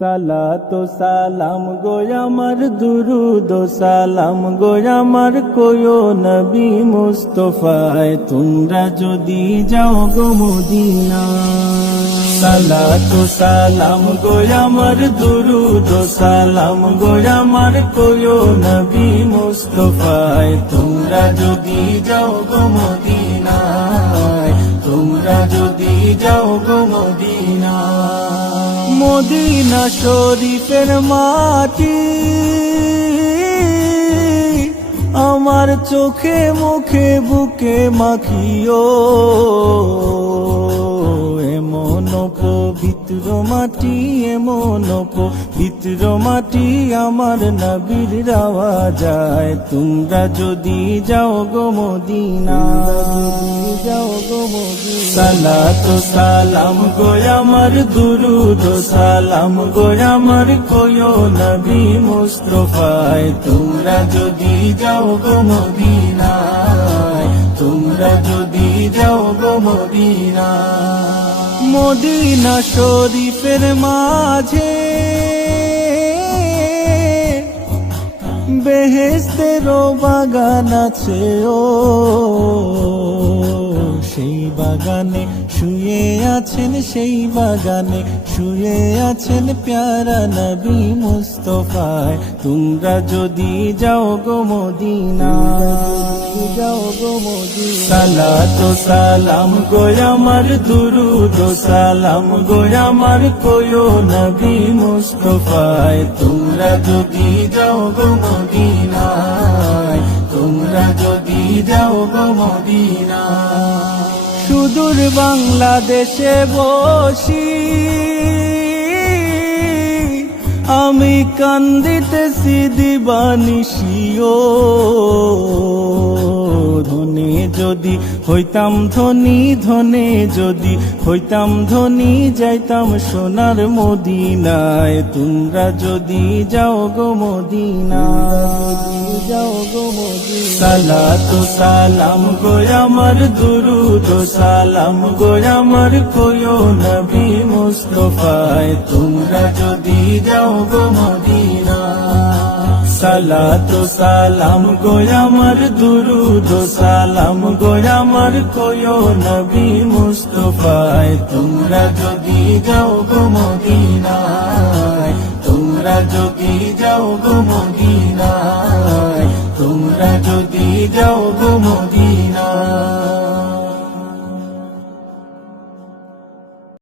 সালাতু সালাম গো আমার দুরুদ সালাম গো আমার কোয়ো নবী মুস্তাফায় তোমরা যদি যাও গো মদিনা। সালাতু সালাম গো আমার দুরুদ সালাম গো আমার কোয়ো নবী মুস্তাফায় তোমরা যদি যাও গো মদিনায়, তোমরা যদি যাও গো মদিনা। মদিনা শরীফের মাটি আমার চোখে মুখে বুকে মাখিও, এমন পবিত্র মাটি, এমন পবিত্র মাটি আমার নবীর রাওয়া যায় তোমরা যদি যাও গো মদিনা, যাও গো মদিনা। সালাতু সালাম গো আমার দুরুদ সালাম গো আমার কোয়ো নবী মুস্তাফায় তোমরা যদি যাও গো মদিনায়, তোমরা যদি যাও গো মদিনা। মদিনা শরীফের মাঝে বেহেশতেরও বাগান আছে ও, সেই বাগানে শুয়ে আছেন, সেই বাগানে শুয়ে আছেন প্যারা নবী মুস্তাফায় তোমরা যদি যাও গো মদিনা, যাও গো মদিনা। সালাতু সালাম গো আমার দুরুদ সালাম গো আমার কোয়ো নবী মুস্তাফায় তোমরা যদি যাও গো মদিনায়, তোমরা যদি যাও গো মদিনা। সুদূর বাংলাদেশে বসি আমি কান্দিতেছি দিবানিশিও, ধনে যদি হইতাম ধনী, ধনে যদি হইতাম ধনী যাইতাম সোনার মদিনায় তোমরা যদি যাও গো মদিনা, যাও গো মদিনা। সালাতু সালাম গো আমার দুরুদ সালাম গো আমার কোয়ো নবী মুস্তাফায় তোমরা যদি যাও গো মদিনা। সালাতু সালাম গো আমার দুরুদ সালাম গো আমার কোয়ো নবী মুস্তাফায় তোমরা যদি যাও গো মদিনায়, তোমরা যদি যাও গো মদিনায়, তোমরা যদি যাও গো মদিনায়।